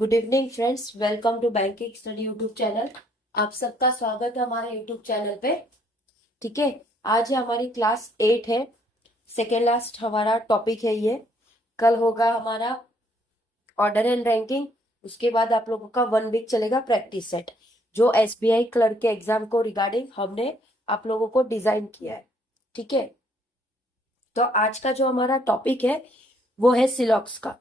Good evening friends, welcome to banking study YouTube channel. आप सबका स्वागत है हमारे यूट्यूब चैनल पे। ठीक है, आज हमारी क्लास 8 है। सेकेंड लास्ट हमारा टॉपिक है ये। कल होगा हमारा ऑर्डर एंड रैंकिंग। उसके बाद आप लोगों का 1 वीक चलेगा प्रैक्टिस सेट, जो एसबीआई क्लर्क के एग्जाम को रिगार्डिंग हमने आप लोगों को डिजाइन किया है। ठीक है, तो आज का जो हमारा टॉपिक है वो है सिलॉक्स का।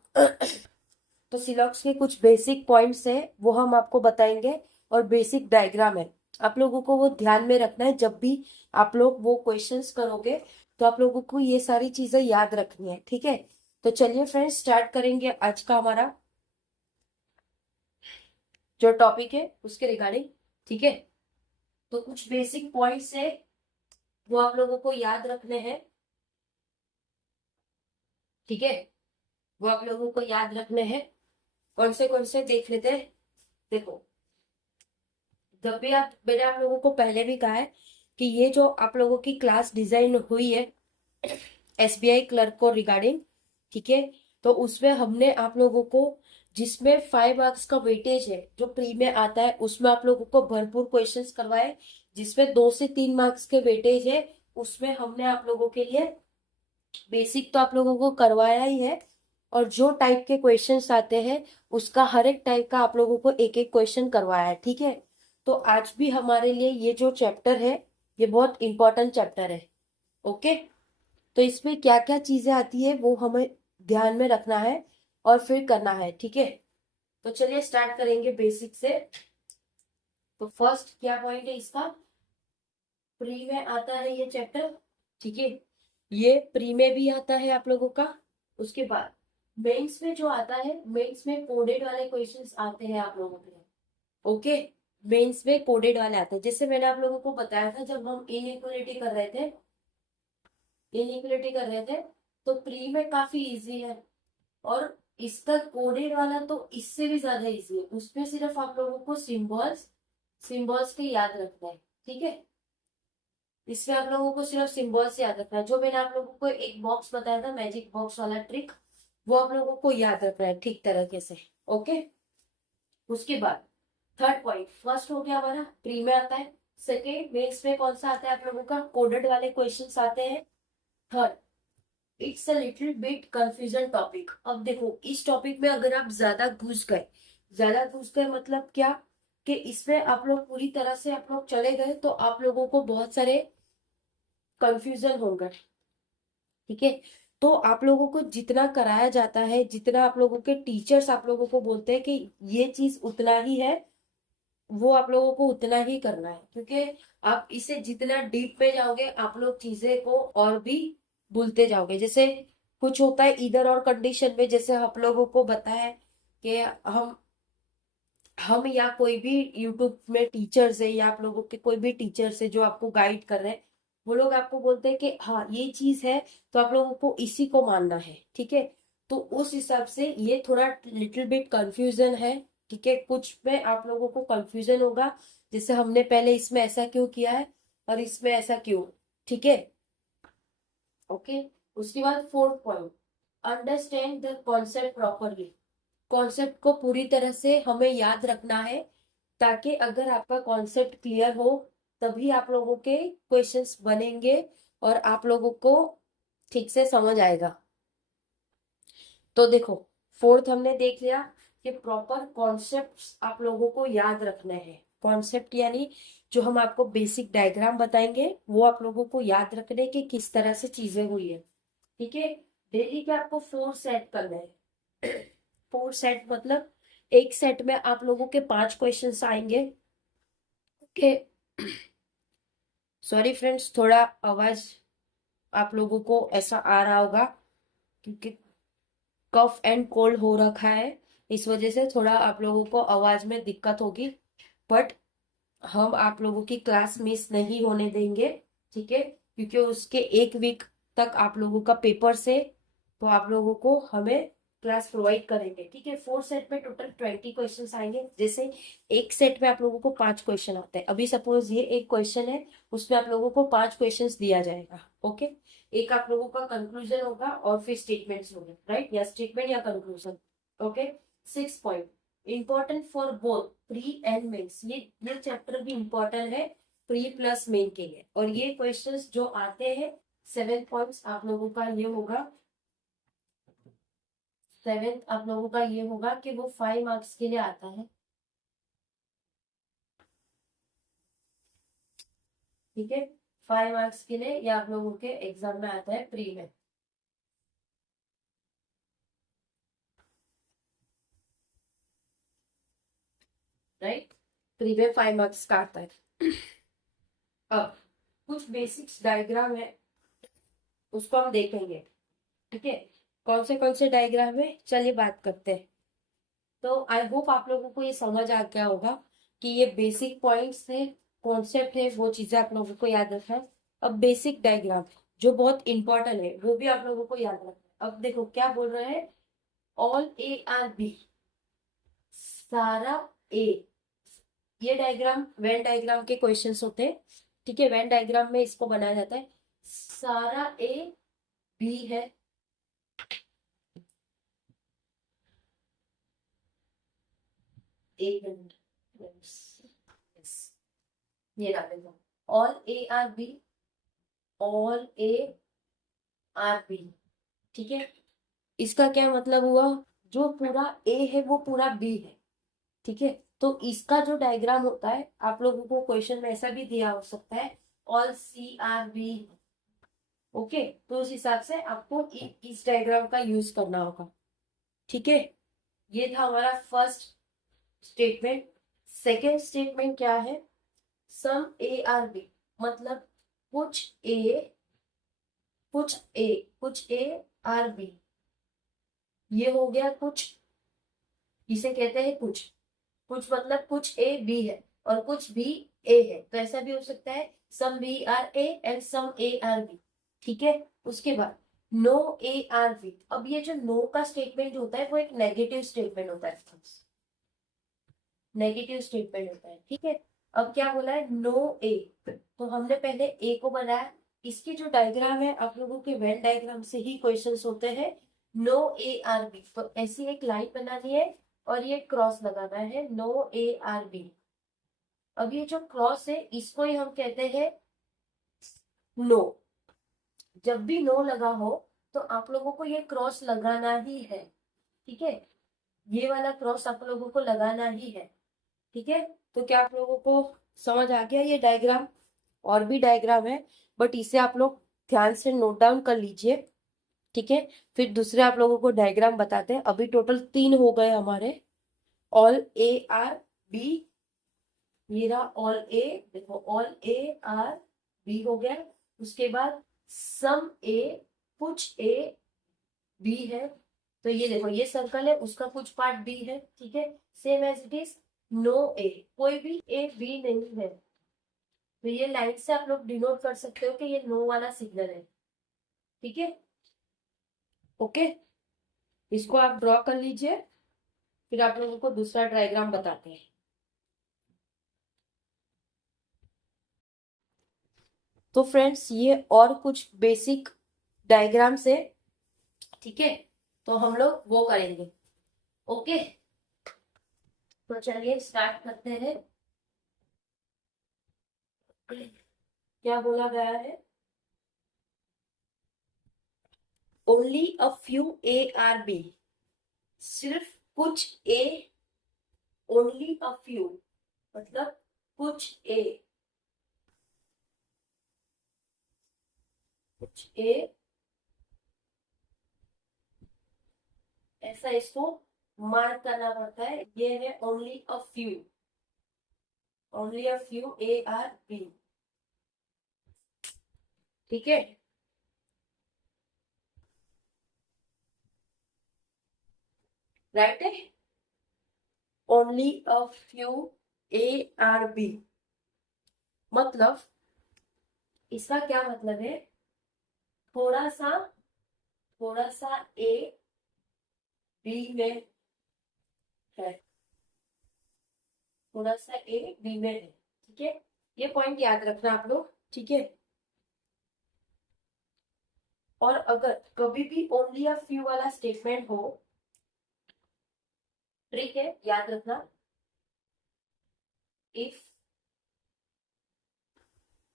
तो सिलॉक्स के कुछ बेसिक पॉइंट्स है वो हम आपको बताएंगे, और बेसिक डायग्राम है। आप लोगों को वो ध्यान में रखना है। जब भी आप लोग वो क्वेश्चंस करोगे तो आप लोगों को ये सारी चीजें याद रखनी है। ठीक है, तो चलिए फ्रेंड्स स्टार्ट करेंगे आज का हमारा जो टॉपिक है उसके रिगार्डिंग। ठीक है, तो कुछ बेसिक पॉइंट्स है वो आप लोगों को याद रखने हैं। ठीक है, वो आप लोगों को याद रखने हैं। कौन से देख लेते हैं। देखो, जब भी मैंने आप लोगों को पहले भी कहा है कि ये जो आप लोगों की क्लास डिजाइन हुई है एसबीआई क्लर्क को रिगार्डिंग, ठीक है, तो उसमें हमने आप लोगों को जिसमें 5 मार्क्स का वेटेज है जो प्री में आता है उसमें आप लोगों को भरपूर क्वेश्चंस करवाए। जिसमें 2 से 3 मार्क्स के वेटेज है उसमें हमने आप लोगों के लिए बेसिक तो आप लोगों को करवाया ही है, और जो टाइप के क्वेश्चंस आते हैं उसका हर एक टाइप का आप लोगों को एक एक क्वेश्चन करवाया है। ठीक है, तो आज भी हमारे लिए ये जो चैप्टर है ये बहुत इंपॉर्टेंट चैप्टर है। ओके, तो इसमें क्या क्या चीजें आती है वो हमें ध्यान में रखना है और फिर करना है। ठीक है, तो चलिए स्टार्ट करेंगे बेसिक से। तो फर्स्ट क्या पॉइंट है इसका, प्री में आता है ये चैप्टर। ठीक है, ये प्री में भी आता है आप लोगों का। उसके बाद मेंस में जो आता है, मेंस में कोडेड वाले क्वेश्चंस आते हैं आप लोगों के लिए। ओके, मेंस में कोडेड वाले आते हैं। जैसे मैंने आप लोगों को बताया था जब हम इनइक्वलिटी कर रहे थे तो प्री में काफी इजी है, और इसका कोडेड वाला तो इससे भी ज्यादा इजी है। उसमें सिर्फ आप लोगों को सिंबल्स सिंबल्स के याद रखना है। ठीक है, इसमें आप लोगों को सिर्फ सिंबल्स याद रखना है। जो मैंने आप लोगों को एक बॉक्स बताया था मैजिक बॉक्स वाला ट्रिक, वो आप लोगों को याद रखना है ठीक तरीके से। ओके, उसके बाद थर्ड पॉइंट, फर्स्ट हो गया हमारा प्री में आता है। सेकेंड मेंस में कौन सा आता है आप लोगों का, कोडेड वाले क्वेश्चंस आते हैं। Third, it's a little bit confusion topic. अब देखो, इस टॉपिक में अगर आप ज्यादा घुस गए मतलब क्या, कि इसमें आप लोग पूरी तरह से आप लोग चले गए तो आप लोगों को बहुत सारे कंफ्यूजन होगा। ठीक है, तो आप लोगों को जितना कराया जाता है, जितना आप लोगों के टीचर्स आप लोगों को बोलते हैं कि ये चीज उतना ही है, वो आप लोगों को उतना ही करना है। क्योंकि आप इसे जितना डीप में जाओगे आप लोग चीजें को और भी भूलते जाओगे। जैसे कुछ होता है इधर और कंडीशन में, जैसे आप लोगों को बताया है कि हम या कोई भी यूट्यूब में टीचर्स है या आप लोगों के कोई भी टीचर्स है जो आपको गाइड कर रहे हैं, वो लोग आपको बोलते हैं कि हाँ ये चीज है तो आप लोगों को इसी को मानना है। ठीक है, तो उस हिसाब से ये थोड़ा लिटिल बिट कंफ्यूजन है। ठीक है, कुछ में आप लोगों को कंफ्यूजन होगा, जैसे हमने पहले इसमें ऐसा क्यों किया है और इसमें ऐसा क्यों। ठीक है, ओके। उसके बाद fourth point, understand the concept properly. Concept को पूरी तरह से हमें याद रखना है, ताकि अगर आपका कॉन्सेप्ट क्लियर हो तभी आप लोगों के क्वेश्चंस बनेंगे और आप लोगों को ठीक से समझ आएगा। तो देखो, फोर्थ हमने देख लिया कि प्रॉपर कॉन्सेप्ट्स आप लोगों को याद रखने हैं। कॉन्सेप्ट यानी जो हम आपको बेसिक डायग्राम बताएंगे वो आप लोगों को याद रखने की किस तरह से चीजें हुई है। ठीक है, डेली के आपको 4 सेट करने हैं। 4 सेट मतलब एक सेट में आप लोगों के 5 क्वेश्चंस आएंगे। ओके, सॉरी फ्रेंड्स, थोड़ा आवाज आप लोगों को ऐसा आ रहा होगा क्योंकि कफ एंड कोल्ड हो रखा है, इस वजह से थोड़ा आप लोगों को आवाज में दिक्कत होगी। बट हम आप लोगों की क्लास मिस नहीं होने देंगे। ठीक है, क्योंकि उसके 1 वीक तक आप लोगों का पेपर से, तो आप लोगों को हमें क्लास प्रोवाइड करेंगे। ठीक है, 4 सेट में टोटल 20 क्वेश्चन आएंगे। जैसे एक सेट में आप लोगों को 5 क्वेश्चन आते हैं। अभी सपोज ये एक क्वेश्चन है, उसमें आप लोगों को 5 क्वेश्चन दिया जाएगा। ओके, एक आप लोगों का कंक्लूजन होगा और फिर स्टेटमेंट्स होंगे, राइट, या स्टेटमेंट या conclusion. Okay, 6 point, important for both pre and mains. ये चैप्टर भी इंपॉर्टेंट है प्री प्लस मेन के लिए। और ये क्वेश्चंस जो आते हैं 7 पॉइंट्स आप लोगों का ये होगा, 7 आप लोगों का ये होगा कि वो 5 मार्क्स के लिए आता है। ठीक है, 5 मार्क्स के लिए ये आप लोगों के एग्जाम में आता है प्री में। राइट, प्री में 5 मार्क्स का आता है। अब कुछ बेसिक्स डायग्राम है उसको हम देखेंगे। ठीक है, कौन से डायग्राम है चलिए बात करते हैं। तो आई होप आप लोगों को ये समझ आ गया होगा कि ये बेसिक पॉइंट्स है, कॉन्सेप्ट है, वो चीजें आप लोगों को याद रखना है। अब बेसिक डायग्राम जो बहुत इंपॉर्टेंट है वो भी आप लोगों को याद रखना है। अब देखो क्या बोल रहे हैं, ऑल ए आर बी, सारा ए। ये डायग्राम वेन डायग्राम के क्वेश्चंस होते हैं। ठीक है, वेन डायग्राम में इसको बनाया जाता है, सारा ए बी है। एक मिनट, ये डालेगा all A are B, all A are B. ठीक है, इसका क्या मतलब हुआ, जो पूरा ए है वो पूरा बी है। ठीक है, तो इसका जो डायग्राम होता है आप लोगों को क्वेश्चन में ऐसा भी दिया हो सकता है, all C are B. Okay, तो उस हिसाब से आपको इस डायग्राम का यूज करना होगा। ठीक है, ये था हमारा फर्स्ट स्टेटमेंट। सेकेंड स्टेटमेंट क्या है, सम ए आर बी, मतलब कुछ ए, कुछ ए आर बी। ये हो गया कुछ, इसे कहते हैं कुछ। कुछ मतलब कुछ ए बी है और कुछ बी ए है, तो ऐसा भी हो सकता है some B are A and some A are B. ठीक है, उसके बाद नो ए आर बी। अब ये जो नो का स्टेटमेंट होता है वो एक नेगेटिव स्टेटमेंट होता है, नेगेटिव स्टेटमेंट होता है। ठीक है, अब क्या बोला है, नो ए, तो हमने पहले ए को बनाया। इसकी जो डायग्राम है आप लोगों के वेन डायग्राम से ही क्वेश्चंस होते हैं, नो ए आर बी। तो ऐसी एक लाइन बनानी है और ये क्रॉस लगाना है, नो ए आर बी। अब ये जो क्रॉस है इसको ही हम कहते हैं नो। जब भी नो लगा हो तो आप लोगों को ये क्रॉस लगाना ही है। ठीक है, ये वाला क्रॉस आप लोगों को लगाना ही है। ठीक है, तो क्या आप लोगों को समझ आ गया ये डायग्राम। और भी डायग्राम है बट इसे आप लोग ध्यान से नोट डाउन कर लीजिए। ठीक है, फिर दूसरे आप लोगों को डायग्राम बताते हैं। अभी टोटल 3 हो गए हमारे, ऑल ए आर बी, ये रहा ऑल ए। देखो ऑल ए आर बी हो गया। उसके बाद सम ए, कुछ ए बी है। तो ये देखो ये सर्कल है, उसका कुछ पार्ट बी है। ठीक है, same as it is no A, कोई भी ए बी नहीं है। तो ये लाइन से आप लोग डिनोट कर सकते हो कि ये नो वाला सिग्नल है। ठीक है, ओके, इसको आप ड्रॉ कर लीजिए, फिर आप लोगों को दूसरा डायग्राम बताते हैं। तो फ्रेंड्स ये और कुछ बेसिक डायग्राम से, ठीक है, तो हम लोग वो करेंगे। ओके, तो चलिए स्टार्ट करते हैं। क्या बोला गया है, only a few A are B, सिर्फ कुछ ए, ओनली अ फ्यू मतलब कुछ ए, कुछ ए, ऐसा इसको मार्क करना पड़ता है। ये है only a few, only a few A are B. ठीक है, राइट है, only a few A are B मतलब इसका क्या मतलब है, थोड़ा सा, थोड़ा सा ए बी में है, थोड़ा सा ए बी में है। ठीक है, ये पॉइंट याद रखना आप लोग। ठीक है, और अगर कभी भी ओनली अ फ्यू वाला स्टेटमेंट हो ट्रिक है, याद रखना। इफ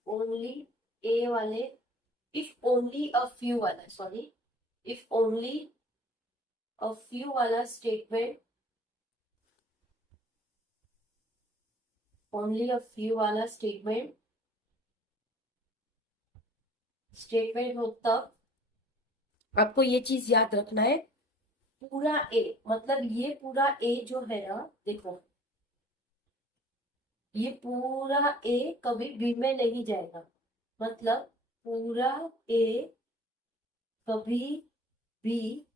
ओनली ए वाले, इफ ओनली अ फ्यू वाला, sorry, if only a few वाला स्टेटमेंट, ओनली अ फ्यू वाला स्टेटमेंट हो, तब आपको ये चीज याद रखना है। पूरा ए, मतलब ये पूरा ए जो है ना, देखो, ये पूरा ए कभी बी में नहीं जाएगा। मतलब पूरा ए कभी भी,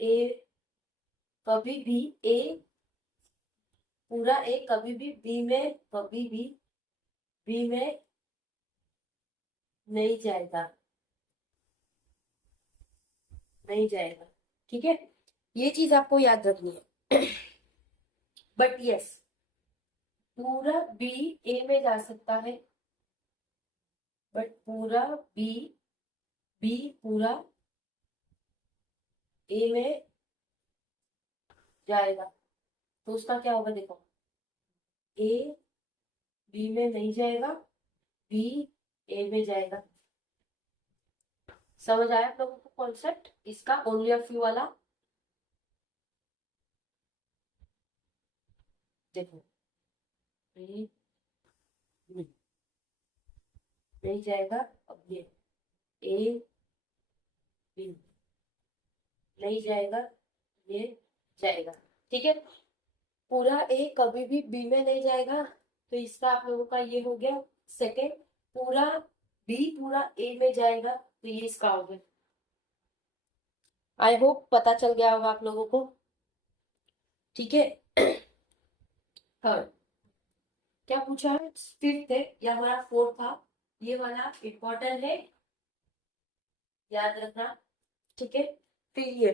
ए कभी भी ए, पूरा ए कभी भी बी में, कभी भी बी में नहीं जाएगा, नहीं जाएगा। ठीक है, ये चीज आपको याद रखनी है। बट यस, पूरा बी ए में जा सकता है, बट पूरा बी, बी पूरा ए में जाएगा। तो उसका क्या होगा, देखो, ए बी में नहीं जाएगा, बी ए में जाएगा। समझ आया आप लोगों को कॉन्सेप्ट इसका, ओनली अ फ्यू वाला? देखो, बी नहीं जाएगा, अब ये ए बी नहीं जाएगा, ये जाएगा। ठीक है, पूरा ए कभी भी बी में नहीं जाएगा, तो इसका आप लोगों का ये हो गया सेकेंड। पूरा बी पूरा ए में जाएगा, तो ये इसका हो गया। आई होप पता चल गया होगा आप लोगों को। ठीक है, थर्ड क्या पूछा है, फिफ्थ है, या हमारा फोर्थ था, ये वाला इंपॉर्टेंट है, याद रखना। ठीक है, फिर ये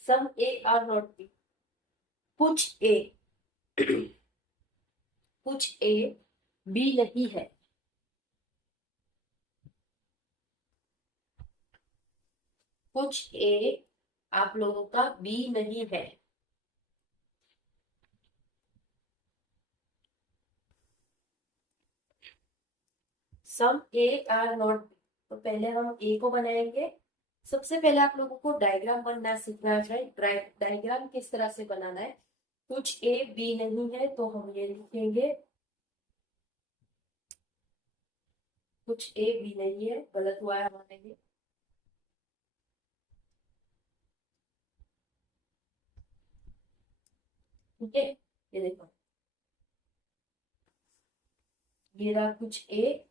सम ए आर नॉट बी, कुछ ए कुछ ए बी नहीं है, कुछ ए आप लोगों का बी नहीं है। सम ए आर नॉट बी, तो पहले हम ए को बनाएंगे। सबसे पहले आप लोगों को डायग्राम बनना सीखना है फ्रेंड। डायग्राम किस तरह से बनाना है, कुछ ए बी नहीं है, तो हम ये लिखेंगे, कुछ ए बी नहीं है, गलत हुआ है हमारे लिए। ठीक है, ये देखो, ये रहा कुछ ए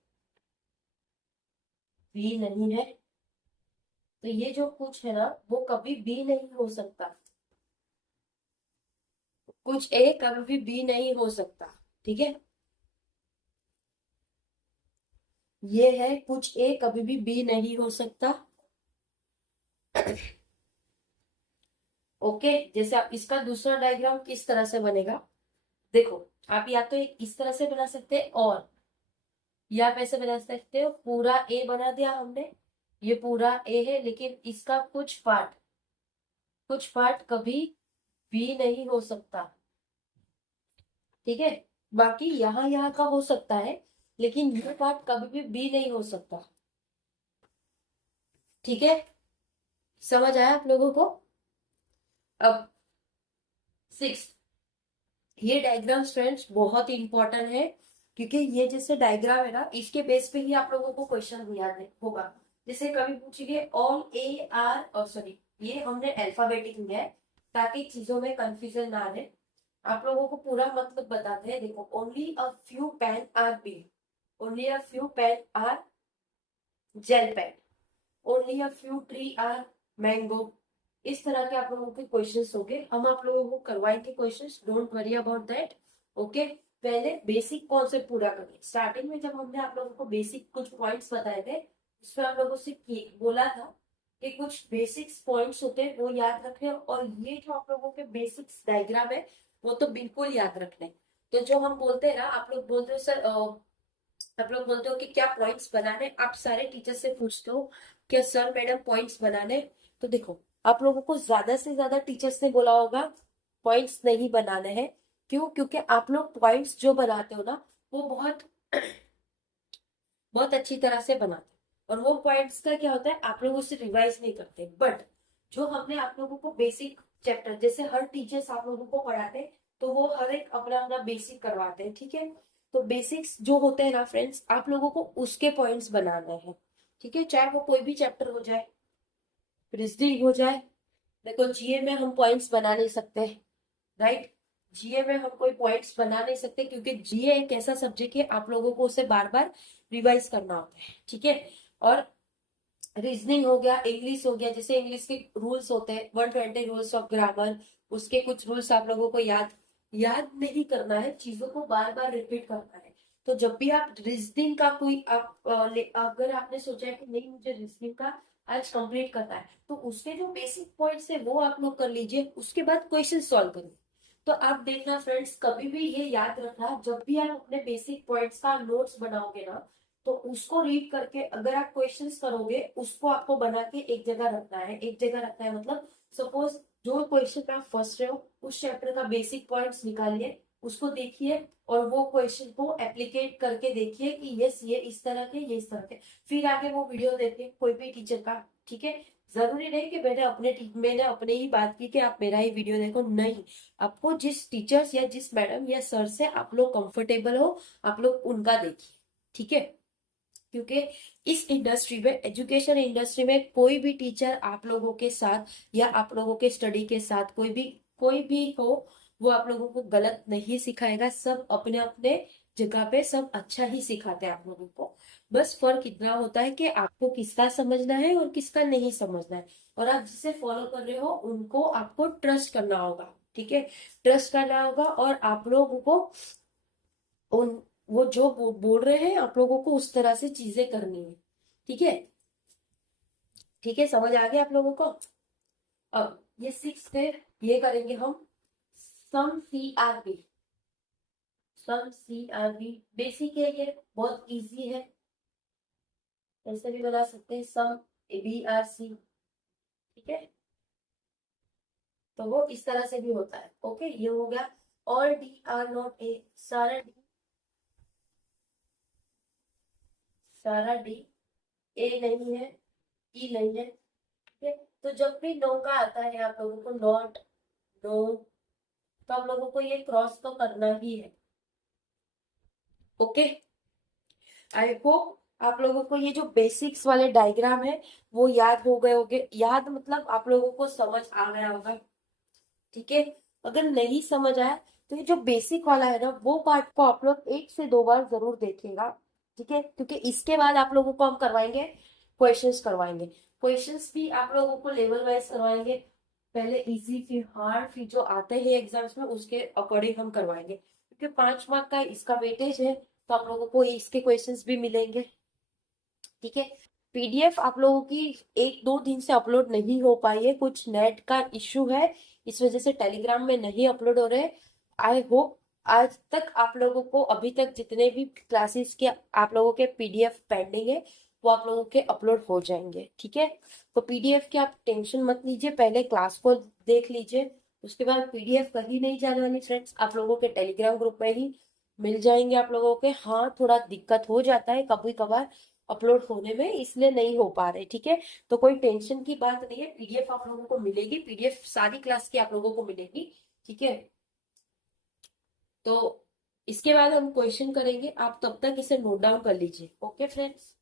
बी नहीं है, तो ये जो कुछ है ना, वो कभी बी नहीं हो सकता। कुछ ए कभी भी बी नहीं हो सकता। ठीक है, ये है कुछ ए कभी भी बी नहीं हो सकता। ओके, जैसे आप इसका दूसरा डायग्राम किस तरह से बनेगा, देखो, आप या तो एक इस तरह से बना सकते हैं, और या आप ऐसे बना सकते हो, पूरा ए बना दिया हमने, ये पूरा ए है, लेकिन इसका कुछ पार्ट कभी बी नहीं हो सकता। ठीक है, बाकी यहाँ यहाँ का हो सकता है, लेकिन ये पार्ट कभी भी बी नहीं हो सकता। ठीक है, समझ आया आप लोगों को? अब सिक्स, ये डायग्राम्स फ्रेंड्स बहुत इंपॉर्टेंट है, क्योंकि ये जैसे डायग्राम है ना, इसके बेस पे ही आप लोगों को क्वेश्चन याद होगा। जैसे कभी पूछिए ऑल ए आर, और सॉरी, ये हमने अल्फाबेटिक लिया है ताकि चीजों में कंफ्यूजन ना रहे। आप लोगों को पूरा मतलब बताते हैं, देखो, only a few pen are B, only a few pen are gel pen, only a few tree are mango. इस तरह के आप लोगों के क्वेश्चंस होंगे, हम आप लोगों को करवाएंगे questions, don't worry about that. Okay, पहले बेसिक कॉन्सेप्ट पूरा करें। स्टार्टिंग में जब हमने आप लोगों को बेसिक कुछ पॉइंट्स बताए थे, उसमें आप लोगों से बोला था कि कुछ बेसिक्स पॉइंट्स होते हैं वो याद रखें, और ये जो आप लोगों के बेसिक्स डायग्राम है वो तो बिल्कुल याद रखने। तो जो हम बोलते हैं ना, आप लोग बोलते हो सर, आप लोग बोलते हो कि क्या पॉइंट्स बनाने, आप सारे टीचर से पूछते हो क्या सर मैडम पॉइंट्स बनाने, तो देखो, आप लोगों को ज्यादा से ज्यादा टीचर्स ने बोला होगा पॉइंट्स नहीं बनाने हैं। क्यों? क्योंकि आप लोग पॉइंट्स जो बनाते हो ना, वो बहुत बहुत अच्छी तरह से बनाते हैं। और वो पॉइंट्स का क्या होता है, आप लोग उससे रिवाइज नहीं करते। बट जो हमने आप लोगों को बेसिक चैप्टर, जैसे हर टीचर्स आप लोगों को पढ़ाते हैं, तो वो हर एक अपना अपना बेसिक करवाते हैं, ठीक है। तो बेसिक्स जो होते हैं ना फ्रेंड्स, आप लोगों को उसके पॉइंट्स बनाना है, ठीक है। चाहे वो कोई भी चैप्टर हो जाए, रीजनिंग हो जाए। देखो जीए में हम पॉइंट्स बना नहीं सकते, राइट। जीए में हम कोई पॉइंट्स बना नहीं सकते, क्योंकि जीए एक ऐसा सब्जेक्ट है आप लोगों को उसे बार बार रिवाइज करना होता है, ठीक है। और रीजनिंग हो गया, इंग्लिश हो गया, जैसे इंग्लिश के रूल्स होते हैं 120 रूल्स ऑफ ग्रामर, उसके कुछ रूल्स आप लोगों को याद याद नहीं करना है, चीजों को बार बार रिपीट करना है। तो जब भी आप रीजनिंग का कोई अगर आपने सोचा है कि नहीं मुझे रीजनिंग का आज कंप्लीट करना है, तो उसके जो बेसिक पॉइंट्स है वो आप लोग कर लीजिए, उसके बाद क्वेश्चन सॉल्व करिए। तो आप देखना फ्रेंड्स, कभी भी ये याद रखना, जब भी आप अपने बेसिक पॉइंट्स का नोट्स बनाओगे ना, तो उसको रीड करके अगर आप क्वेश्चंस करोगे, उसको आपको बना के एक जगह रखना है। एक जगह रखना है मतलब, सपोज जो क्वेश्चन पे आप फंस रहे हो, उस चैप्टर का बेसिक पॉइंट्स निकालिए, उसको देखिए, और वो क्वेश्चन को एप्लीकेट करके देखिए कि यस ये इस तरह के, ये इस तरह के। फिर आगे वो वीडियो देखिए कोई भी टीचर का, ठीक है। जरूरी नहीं कि मैंने अपने ही बात की कि आप मेरा ही वीडियो देखो, नहीं। आपको जिस टीचर्स या जिस मैडम या सर से आप लोग कंफर्टेबल हो, आप लोग उनका देखिए, ठीक है। क्योंकि इस इंडस्ट्री में, एजुकेशन इंडस्ट्री में, कोई भी टीचर आप लोगों के साथ या आप लोगों के स्टडी के साथ कोई भी हो, वो आप लोगों को गलत नहीं सिखाएगा। सब अपने अपने जगह पे सब अच्छा ही सिखाते हैं आप लोगों को। बस फर्क इतना होता है कि आपको किसका समझना है और किसका नहीं समझना है। और आप जिसे फॉलो कर रहे हो उनको आपको ट्रस्ट करना होगा, ठीक है। ट्रस्ट करना होगा, और आप लोगों को उन वो जो बोल रहे हैं आप लोगों को उस तरह से चीजें करनी है, ठीक है। ठीक है, समझ आ गया आप लोगों को। अब ये 6 है, ये करेंगे हम सम CRB। सम CRB बेसिक है, ये बहुत इजी है, ऐसे भी बना सकते हैं सम BRC, ठीक है। तो वो इस तरह से भी होता है, ओके। ये हो गया। और D, R, Not, A, सारा D, A नहीं है, E नहीं है, ठीक है। तो जब भी नो का आता है आप लोगों को, नॉट, नो, तो आप लोगों को ये क्रॉस तो करना ही है, ओके। आई होप आप लोगों को ये जो बेसिक्स वाले डायग्राम है वो याद हो गए होंगे। याद मतलब आप लोगों को समझ आ गया होगा, ठीक है। अगर नहीं समझ आया तो ये जो बेसिक वाला है ना, वो पार्ट को आप लोग 1 से 2 बार जरूर देखिएगा, ठीक है। क्योंकि इसके बाद आप लोगों को हम करवाएंगे क्वेश्चंस, करवाएंगे क्वेश्चंस भी आप लोगों को लेवल वाइज करवाएंगे। पहले इजी, फिर हार्ड, फिर जो आते हैं एग्जाम्स में उसके अकॉर्डिंग हम करवाएंगे, क्योंकि 5 मार्क का इसका वेटेज है, तो आप लोगों को इसके क्वेश्चंस भी मिलेंगे, ठीक है। पीडीएफ आप लोगों की 1-2 दिन से अपलोड नहीं हो पाई है, कुछ नेट का इश्यू है, इस वजह से टेलीग्राम में नहीं अपलोड हो रहे। आई होप आज तक आप लोगों को, अभी तक जितने भी क्लासेस के आप लोगों के पीडीएफ पेंडिंग है, वो आप लोगों के अपलोड हो जाएंगे, ठीक है। तो पीडीएफ की आप टेंशन मत लीजिए, पहले क्लास को देख लीजिए, उसके बाद पीडीएफ कहीं नहीं जाने वाली फ्रेंड्स, आप लोगों के टेलीग्राम ग्रुप में ही मिल जाएंगे आप लोगों के। हाँ, थोड़ा दिक्कत हो जाता है कभी कभार अपलोड होने में, इसलिए नहीं हो पा रहे, ठीक है। तो कोई टेंशन की बात नहीं है, पीडीएफ आप लोगों को मिलेगी, पीडीएफ सारी क्लास की आप लोगों को मिलेगी, ठीक है। तो इसके बाद हम क्वेश्चन करेंगे, आप तब तक इसे नोट डाउन कर लीजिए, ओके फ्रेंड्स।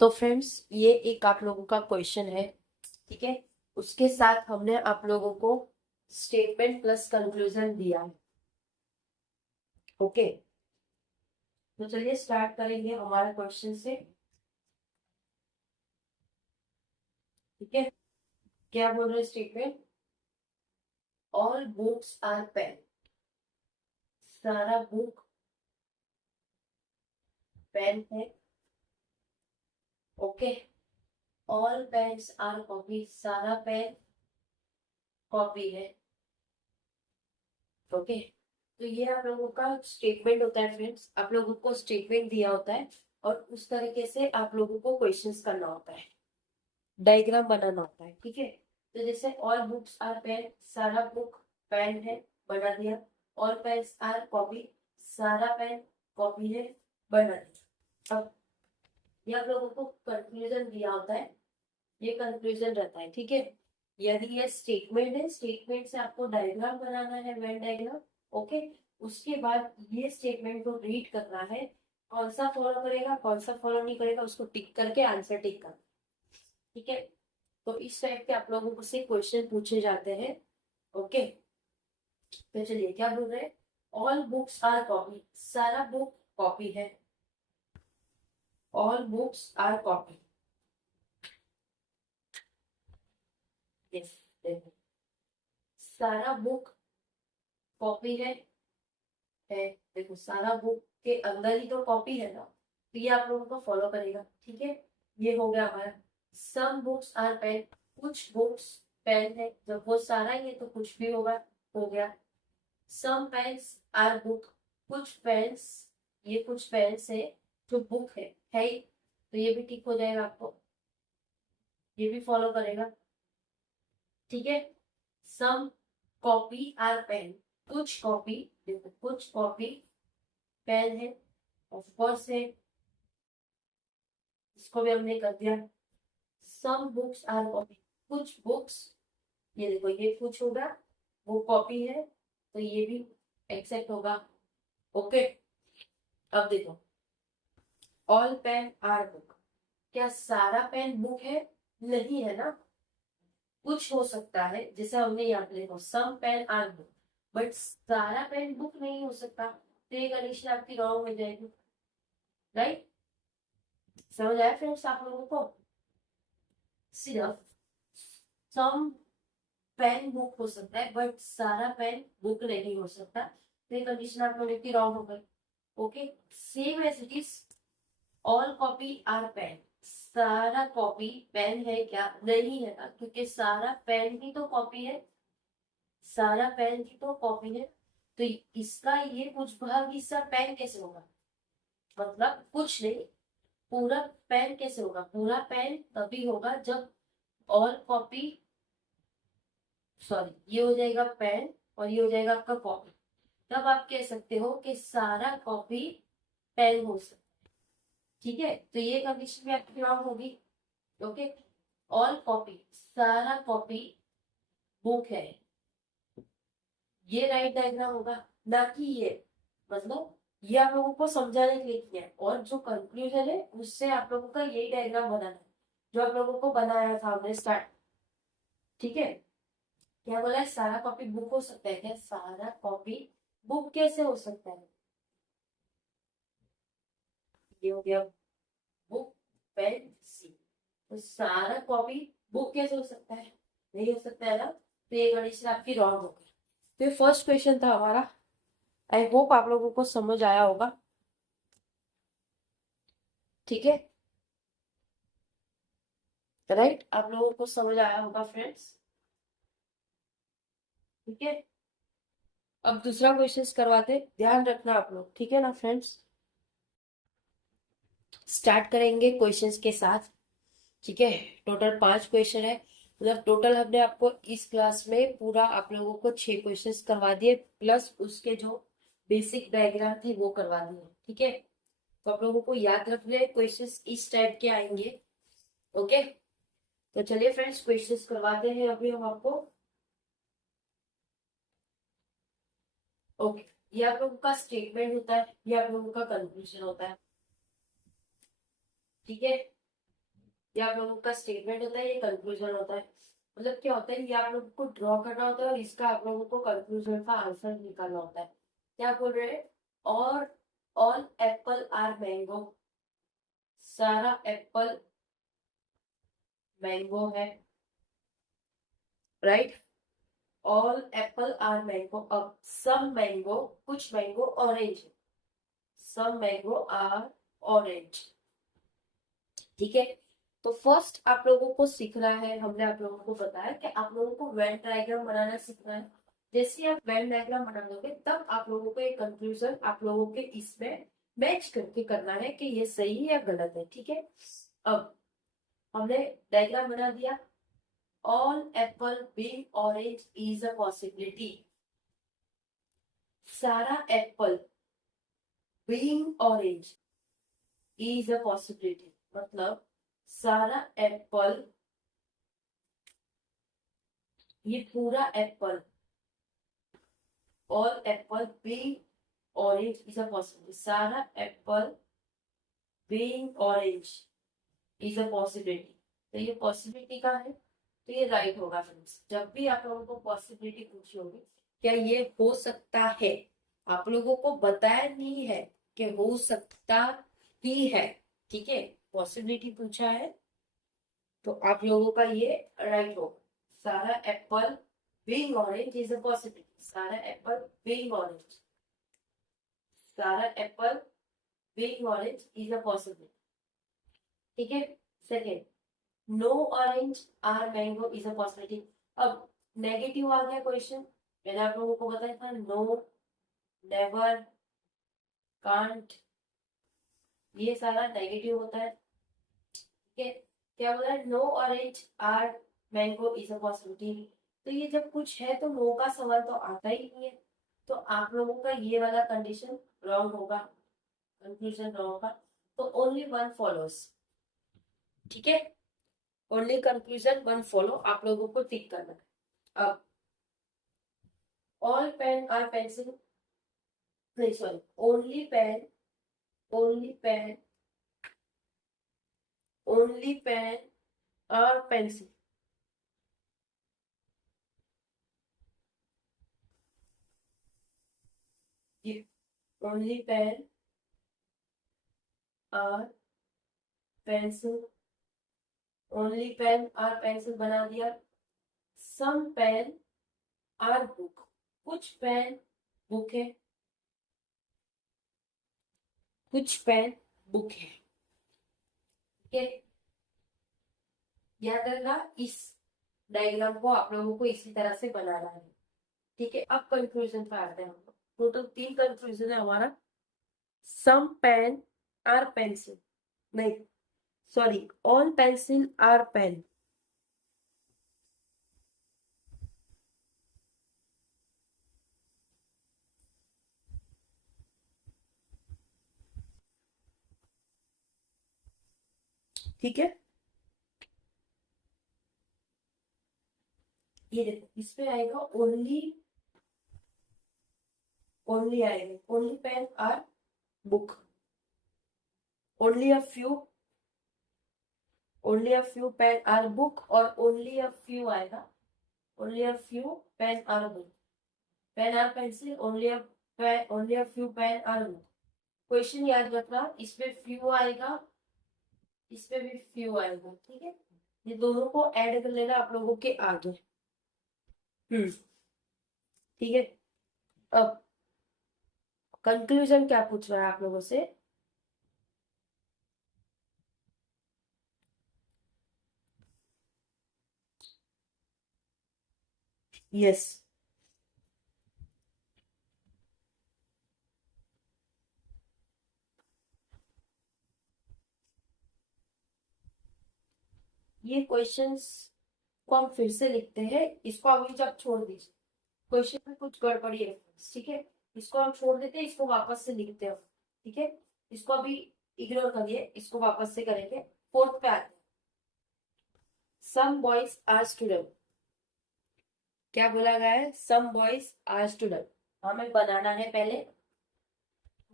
तो फ्रेंड्स ये एक आप लोगों का क्वेश्चन है, ठीक है। उसके साथ हमने आप लोगों को स्टेटमेंट प्लस कंक्लूजन दिया है, ओके। तो चलिए स्टार्ट करेंगे हमारे क्वेश्चन से, ठीक है। क्या बोल रहे हैं statement? All books are pen, सारा बुक पेन है, okay. All pens are copy, सारा पेन कॉपी है, ओके। तो ये आप लोगों का स्टेटमेंट होता है फ्रेंड्स, आप लोगों को स्टेटमेंट दिया होता है, और उस तरीके से आप लोगों को क्वेश्चंस करना होता है, डायग्राम बनाना होता है। ठीक है, तो जैसे ऑल बुक्स आर पेन, सारा बुक पेन है, बना दिया। ऑल पेन्स आर कॉपी, सारा पेन कॉपी है, बना दिया। अब ये आप लोगों को कंक्लूजन दिया होता है, ये कंक्लूजन रहता है। ठीक है, यदि ये स्टेटमेंट है, स्टेटमेंट से आपको डायग्राम बनाना है, वेन डायग्राम। ओके, उसके बाद ये स्टेटमेंट को रीड करना है, कौन सा फॉलो करेगा कौन सा फॉलो नहीं करेगा उसको टिक करके आंसर टिक करना। ठीक है, तो इस टाइप के आप लोगों को से क्वेश्चन पूछे जाते हैं। ओके, तो चलिए क्या बोल रहे हैं, ऑल बुक्स आर कॉपी, सारा बुक कॉपी है, ऑल बुक्स आर कॉपी। देखो सारा बुक कॉपी है। देखो सारा बुक के अंदर ही तो कॉपी है ना, तो ये आप लोगों को फॉलो करेगा। ठीक है, ये हो गया हमारा। सम बुक्स आर पेन, कुछ बुक्स पेन है, जब वो सारा ही है तो कुछ भी होगा, हो गया। सम पेन्स आर बुक, कुछ पेन्स, ये कुछ पेन्स है जो बुक है ही, तो ये भी ठीक हो जाएगा आपको, ये भी फॉलो करेगा। ठीक है, सम कॉपी आर पेन, कुछ कॉपी, देखो कुछ कॉपी पेन है, ऑफ कोर्स है, इसको भी हमने कर दिया। सम बुक्स आर कॉपी, कुछ बुक्स, ये देखो ये कुछ होगा, वो कॉपी है, तो ये भी एक्सेप्ट होगा। ओके, अब देखो ऑल पेन आर बुक, क्या सारा पेन बुक है? नहीं है ना, कुछ हो सकता है, जैसे हमने यहाँ पे देखो some pen are book, but सारा पेन बुक नहीं हो सकता, तो ये कंडीशन आपकी रॉन्ग हो जाएगी। राइट, समझ आया फ्रेंड्स आप लोगों को? सिर्फ सम पेन बुक हो सकता है, बट सारा पेन बुक नहीं हो सकता, तो ये कंडीशन आप लोगों की रॉन्ग हो गई। Okay, same as it is, all copy are pen, सारा कॉपी पेन है क्या? नहीं है ना, क्योंकि सारा पेन भी तो कॉपी है, सारा पेन की तो कॉपी है, तो इसका ये कुछ भाग हिस्सा पेन कैसे होगा? मतलब कुछ नहीं, पूरा पेन कैसे होगा? पूरा पेन तभी होगा जब ऑल कॉपी, सॉरी ये हो जाएगा पेन और ये हो जाएगा आपका कॉपी, तब आप कह सकते हो कि सारा कॉपी पेन हो सकता है। ठीक है, तो ये कंडीशन भी आपकी रॉन्ग होगी। ओके, ऑल कॉपी, सारा कॉपी बुक है, ये राइट डायग्राम होगा, ना कि ये, मतलब ये आप लोगों को समझाने के लिए किया है, और जो कंक्लूजन है उससे आप लोगों का यही डायग्राम बनाना है जो आप लोगों को बनाया था हमने स्टार्ट। ठीक है, क्या बोला है, सारा कॉपी बुक हो सकता है क्या? सारा कॉपी बुक कैसे हो सकता है? ये हो गया बुक पेन सी, तो सारा कॉपी बुक कैसे हो सकता है? नहीं हो सकता है ना, तो ये कंडीशन आपकी रॉन्ग हो गई। तो ये फर्स्ट क्वेश्चन था हमारा, आई होप आप लोगों को समझ आया होगा। ठीक है, राइट, आप लोगों को समझ आया होगा फ्रेंड्स। ठीक है, अब दूसरा क्वेश्चन करवाते, ध्यान रखना आप लोग, ठीक है ना फ्रेंड्स? स्टार्ट करेंगे क्वेश्चंस के साथ। ठीक है, टोटल 5 क्वेश्चन है, मतलब टोटल हमने आपको इस क्लास में पूरा आप लोगों को 6 क्वेश्चंस करवा दिए, प्लस उसके जो बेसिक डायग्राम थे वो करवा दिए। ठीक है, तो आप लोगों को याद रखने क्वेश्चंस इस टाइप के आएंगे। ओके, तो चलिए फ्रेंड्स क्वेश्चंस करवाते हैं अभी हम आपको। ओके, ये आप लोगों का स्टेटमेंट होता है, ये आप लोगों का कंक्लूजन होता है। ठीक है, ये आप लोगों का स्टेटमेंट होता है, ये कंक्लूजन होता है। मतलब क्या होता है, ये आप लोगों को ड्रॉ करना होता है और इसका आप लोगों को कंक्लूजन का आंसर निकालना होता है। क्या बोल रहे हैं, और ऑल एप्पल आर मैंगो, सारा एप्पल मैंगो है, right, all apple are mango. अब सम मैंगो, कुछ mango orange, some mango are orange. ठीक है, तो फर्स्ट आप लोगों को सीखना है, हमने आप लोगों को बताया कि आप लोगों को वेन डायग्राम बनाना सीखना है। जैसे आप वेन डायग्राम बना दोगे तब आप लोगों को एक कंक्लूजन आप लोगों के इसमें मैच करके करना है कि ये सही है या गलत है, ठीक है। अब हमने डायग्राम बना दिया। All apple being orange is a possibility. सारा apple being orange is a possibility, मतलब सारा एप्पल, ये पूरा apple, all apple being orange is a possibility, सारा apple being orange is a possibility. तो ये पॉसिबिलिटी का है, तो ये राइट होगा फ्रेंड्स। जब भी आप लोगों को पॉसिबिलिटी पूछी होगी, क्या ये हो सकता है, आप लोगों को बताया नहीं है कि हो सकता ही है, ठीक है, पॉसिबिलिटी पूछा है, तो आप लोगों का ये राइट होगा। सारा apple being orange is a possibility, सारा एप्पल बीइंग ऑरेंज, सारा apple being orange is a possibility, ठीक है। Second, no orange are mango is a possibility. अब नेगेटिव आ गया क्वेश्चन, मैंने आप लोगों को बताया था नो, नेवर, कांट, ये सारा नेगेटिव होता है, ठीक है। क्या बोला है, no orange are mango is a possibility, तो ये जब कुछ है तो नो का सवाल तो आता ही नहीं है, तो आप लोगों का ये वाला कंडीशन रॉन्ग होगा, कंक्लूजन रॉन्ग होगा, तो ओनली वन फॉलोस, ठीक है, ओनली कंक्लूजन वन फॉलो, आप लोगों को टिक करना है। अब ऑल पेन आर पेंसिल, नहीं sorry, only pen, only pen, only pen are pencil, ये only pen are pencil, only pen are pencil बना दिया। सम पेन आर बुक, कुछ पेन बुक है, कुछ पेन बुक है, ठीक है। याद रखना, इस डायग्राम को आप लोगों को इसी तरह से बनाना है, ठीक है। अब कंक्लूजन पे आते हैं हम लोग। टोटल 3 कंक्लूजन है हमारा। सम पेन आर पेंसिल, नहीं sorry, all pencil are pen, ठीक है। ये देखो, इसमें आएगा ओनली, ओनली आएगा, only pen are book, only a few, only a few pen are book, और ओनली अ फ्यू आएगा, only a few pen are book, pen are pencil, only a only a few pen are book. Question याद रखना, इसमें few आएगा, इसमें भी few आएगा, ठीक है। ये दोनों को ऐड कर लेना आप लोगों के आगे। ठीक है। अब कंक्लूजन क्या पूछ रहा है आप लोगों से, यस, ये क्वेश्चंस को हम फिर से लिखते हैं, इसको अभी जब छोड़ दीजिए, क्वेश्चन में कुछ गड़बड़ी है, ठीक है, इसको हम छोड़ देते हैं, इसको वापस से लिखते हैं, ठीक है। इसको अभी इग्नोर करिए, इसको वापस से करेंगे। फोर्थ पे आते हैं। सम बॉयज आर स्टूडेंट, क्या बोला गया है, सम बॉयज आर स्टूडेंट, हमें बनाना है, पहले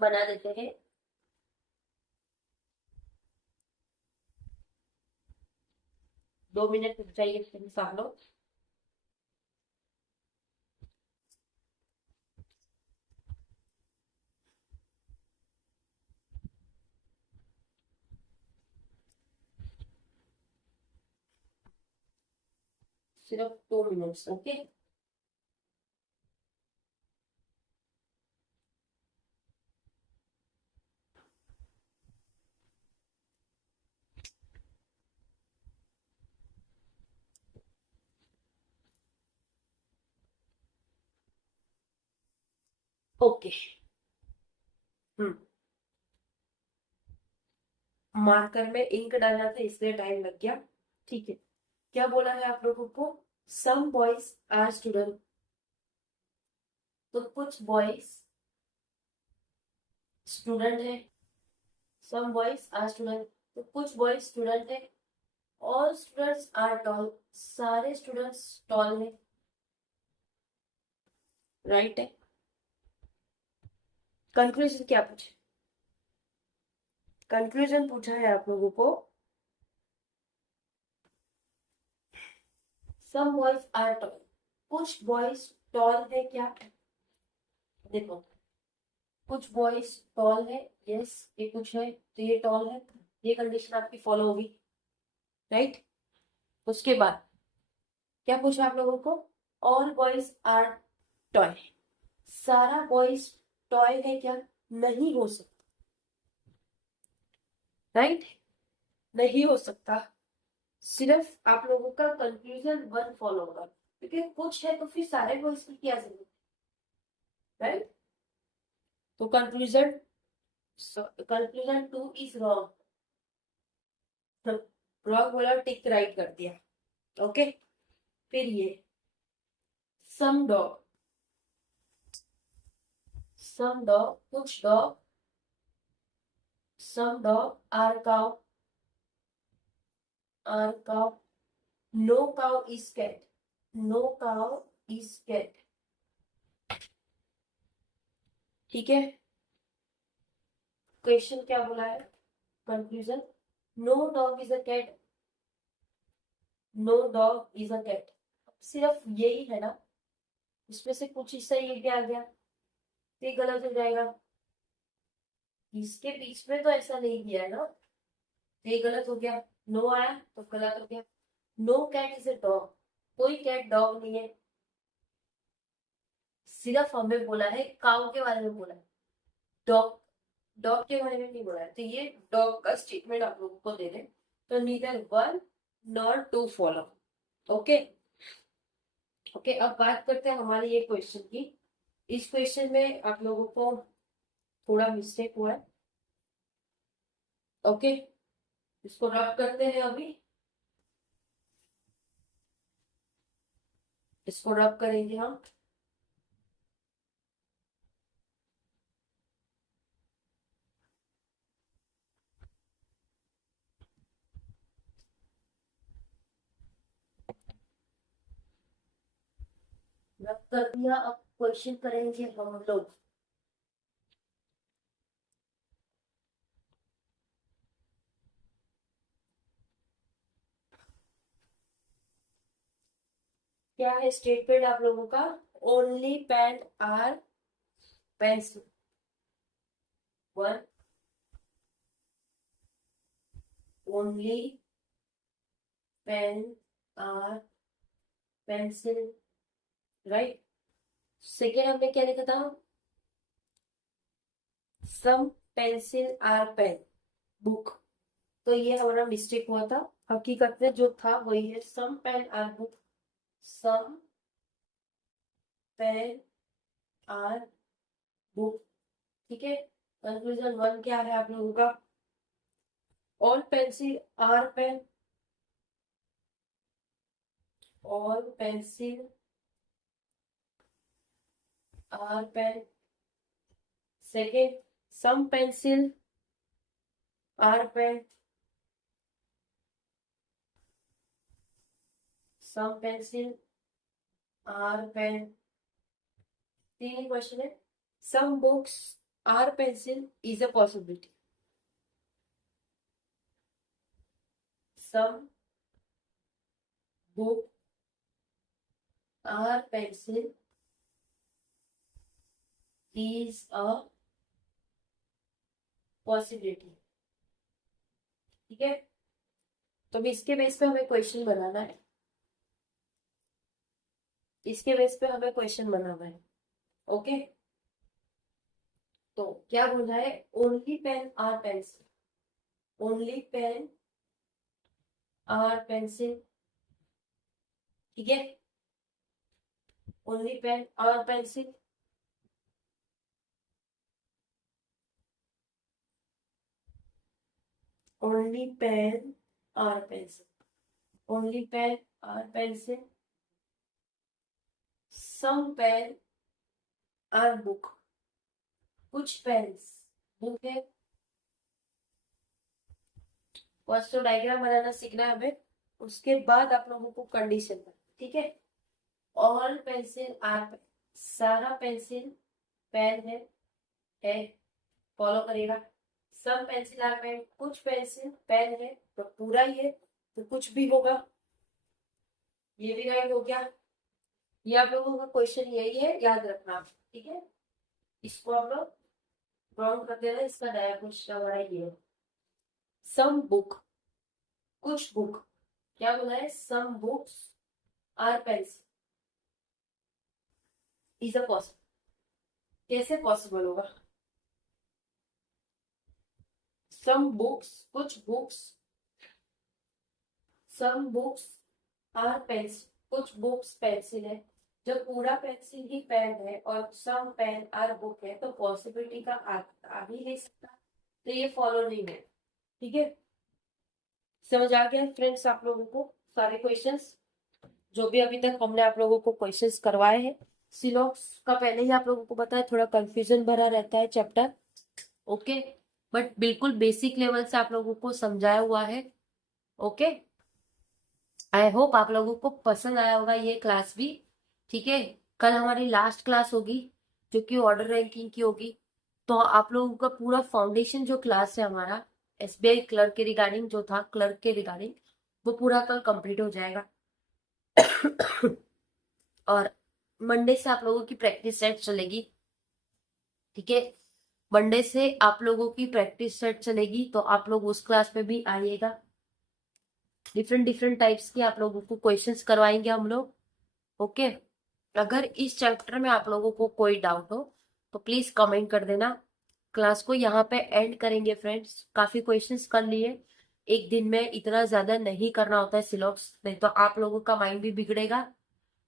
बना देते हैं। दो मिनट रुक जाइए इंसान लोग। सिर्फ 2 मिनट, ओके। ओके। हम्म मार्कर में इंक डालना था इसलिए टाइम लग गया। ठीक है, क्या बोला है आप लोगों को? सम बॉयज आर स्टूडेंट, तो कुछ बॉयज स्टूडेंट है। सम बॉयज आर स्टूडेंट, तो कुछ बॉयज स्टूडेंट है। ऑल स्टूडेंट्स आर टॉल, सारे स्टूडेंट्स टॉल है। राइट है। कंक्लूजन क्या पूछे? कंक्लूजन पूछा है आप लोगों को, सम बॉयज आर टॉल, कुछ बॉयज टॉल है क्या? देखो, कुछ बॉयज टॉल है, यस, ये कुछ है तो ये टॉल है, ये कंडीशन आपकी फॉलो होगी। राइट। उसके बाद क्या पूछा आप लोगों को? ऑल बॉयज आर टॉय, सारा बॉयज टॉय है क्या? नहीं हो सकता। राइट, नहीं हो सकता। सिर्फ आप लोगों का कंक्लूजन वन फॉलो होगा, क्योंकि कुछ है तो फिर सारे बॉयज की क्या जरूरत है? राइट। तो conclusion two is wrong. Wrong बोला, टिक राइट कर दिया। ओके। फिर ये सम डॉग, सम डॉग, कुछ dog, some dog are cow, are cow, no cow is cat, no cow is cat. ठीक है। क्वेश्चन क्या बोला है? Conclusion, no dog is a cat, no dog is a cat. सिर्फ यही है ना, इसमें से कुछ हिस्सा ये भी आ गया तो ये गलत हो जाएगा। इसके बीच में तो ऐसा नहीं किया है ना, तो ये गलत हो गया। नो आया तो गलत हो गया। No cat is a dog, कोई कैट डॉग नहीं है। सिर्फ हमें बोला है काउ के बारे में बोला है, डॉग, डॉग के बारे में नहीं बोला है। तो ये डॉग का स्टेटमेंट आप लोगों को दे दें, तो neither one nor two follow. Okay. Okay, अब बात करते हैं हमारे ये क्वेश्चन की। इस क्वेश्चन में आप लोगों को थोड़ा मिस्टेक हुआ है। ओके, इसको रब करते हैं अभी, इसको रब करेंगे हम। रब कर दिया, अब क्वेश्चन करेंगे हम लोग। क्या है स्टेटमेंट आप लोगों का? Only pen are pencil, one, only pen are pencil. Right. Second हमने क्या लिखा था? Some pencil are pen book, तो ये हमारा मिस्टेक हुआ था। हकीकत में जो था वही है, some pen are book, some pen are book. ठीक है। कंक्लूजन वन क्या है आप लोगों का? All pencil are pen, all pencil are pen. Second, some pencil are pen, some pencil are pen. तीन क्वेश्चन है। Some books are pencil is a possibility, some book are pencil is a possibility. ठीक है। तो अभी इसके base पे हमें question बनाना है, इसके बेस पे हमें क्वेश्चन बनाना है। ओके। तो क्या बोल रहा है? Only pen are pencil, only pen are pencil. ठीक है। Only pen are pencil, only pen और पेंसिल, ओनली पेन और पेंसिल, सम पेन और बुक, कुछ पेन्स बुक है। फर्स्ट तो डायग्राम बनाना सीखना है हमें, उसके बाद आप लोगों को कंडीशन, ठीक है। ऑल पेंसिल आर, सारा पेंसिल पेन है, फॉलो करेगा। सब पेंसिल आर पेन, कुछ पेंसिल पेन है, तो पूरा ही है तो कुछ भी होगा, ये भी राइट हो गया। ये आप लोगों का क्वेश्चन यही है, याद रखना, ठीक है। इसको आप लोग ड्रॉ कर देना, इसका डायग्राम हमारा ये है। सम बुक, कुछ बुक, क्या बोला है, some books are pencil is a possible, कैसे पॉसिबल होगा। सम बुक्स, कुछ books, some books are pencil, कुछ बुक्स पेंसिल है, जब पूरा पेंसिल ही पेन है और सम पेन आर बुक है तो पॉसिबिलिटी का आ ही नहीं सकता, तो ये फॉलो नहीं है, ठीक है। समझ आ गया फ्रेंड्स आप लोगों को सारे क्वेश्चंस जो भी अभी तक हमने आप लोगों को क्वेश्चंस करवाए हैं। सिलॉक्स का पहले ही आप लोगों को बताया, थोड़ा कंफ्यूजन भरा रहता है चैप्टर, ओके, बट बिल्कुल बेसिक लेवल से आप लोगों को समझाया हुआ है, ओके। आई होप आप लोगों को पसंद आया होगा ये क्लास भी, ठीक है। कल हमारी लास्ट क्लास होगी जो कि ऑर्डर रैंकिंग की होगी, तो आप लोगों का पूरा फाउंडेशन जो क्लास है हमारा एसबीआई क्लर्क के रिगार्डिंग जो था, क्लर्क के रिगार्डिंग, वो पूरा कल कंप्लीट हो जाएगा। और मंडे से आप लोगों की प्रैक्टिस सेट चलेगी, ठीक है। मंडे से आप लोगों की प्रैक्टिस सेट चलेगी, तो आप लोग उस क्लास में भी आइएगा। डिफरेंट डिफरेंट टाइप्स के आप लोगों को क्वेश्चंस करवाएंगे हम लोग, ओके। अगर इस चैप्टर में आप लोगों को कोई डाउट हो तो प्लीज कमेंट कर देना। क्लास को यहाँ पे एंड करेंगे फ्रेंड्स, काफी क्वेश्चंस कर लिए, एक दिन में इतना ज्यादा नहीं करना होता है सिलॉक्स, नहीं तो आप लोगों का माइंड भी बिगड़ेगा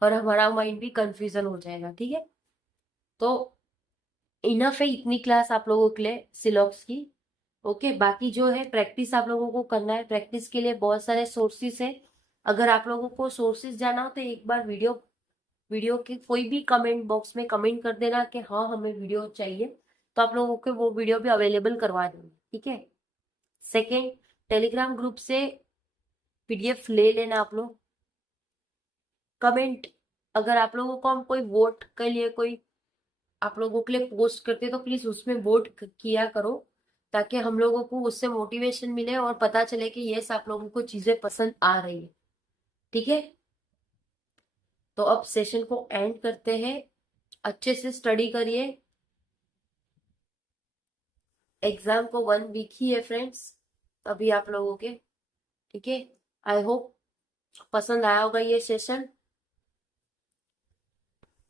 और हमारा माइंड भी कंफ्यूजन हो जाएगा, ठीक है। तो इनफ है इतनी क्लास आप लोगों के लिए सिलॉक्स की, ओके। बाकी जो है प्रैक्टिस आप लोगों को करना है, प्रैक्टिस के लिए बहुत सारे सोर्सेस है। अगर आप लोगों को सोर्सेस जाना हो तो एक बार वीडियो के कोई भी कमेंट बॉक्स में कमेंट कर देना कि हाँ हमें वीडियो चाहिए, तो आप लोगों को वो वीडियो भी अवेलेबल करवा देंगे, ठीक है। सेकेंड, टेलीग्राम ग्रुप से पीडीएफ ले लेना आप लोग। कमेंट, अगर आप लोगों को हम कोई वोट के लिए कोई आप लोगों के लिए पोस्ट करते तो प्लीज उसमें वोट किया करो, ताकि हम लोगों को उससे मोटिवेशन मिले और पता चले कि यस आप लोगों को चीजें पसंद आ रही है, ठीक है। तो अब सेशन को एंड करते हैं, अच्छे से स्टडी करिए, एग्जाम को 1 वीक ही है फ्रेंड्स अभी आप लोगों के, ठीक है। आई होप पसंद आया होगा ये सेशन।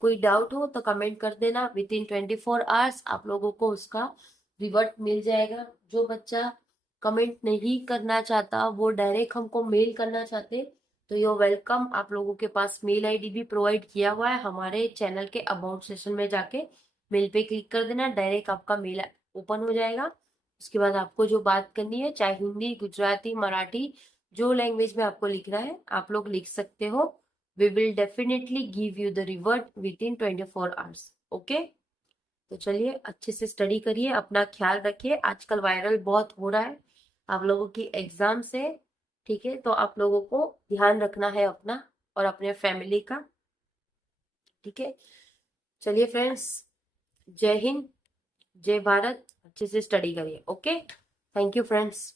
कोई डाउट हो तो कमेंट कर देना, विद इन 24 आवर्स आप लोगों को उसका रिवर्ट मिल जाएगा। जो बच्चा कमेंट नहीं करना चाहता वो डायरेक्ट हमको मेल करना चाहते तो यू वेलकम, आप लोगों के पास मेल आईडी भी प्रोवाइड किया हुआ है हमारे चैनल के अबाउट सेशन में, जाके मेल पे क्लिक कर देना, डायरेक्ट आपका मेल ओपन हो जाएगा। उसके बाद आपको जो बात करनी है, चाहे हिंदी गुजराती मराठी जो लैंग्वेज में आपको लिखना है आप लोग लिख सकते हो। We will definitely give you the reward within 24 hours, okay. तो चलिए अच्छे से स्टडी करिए, अपना ख्याल रखिए, आजकल वायरल बहुत हो रहा है आप लोगों की एग्जाम से, ठीक है। तो आप लोगों को ध्यान रखना है अपना और अपने फैमिली का, ठीक है। चलिए फ्रेंड्स, जय हिंद, जय भारत, अच्छे से स्टडी करिए, ओके। Thank you friends.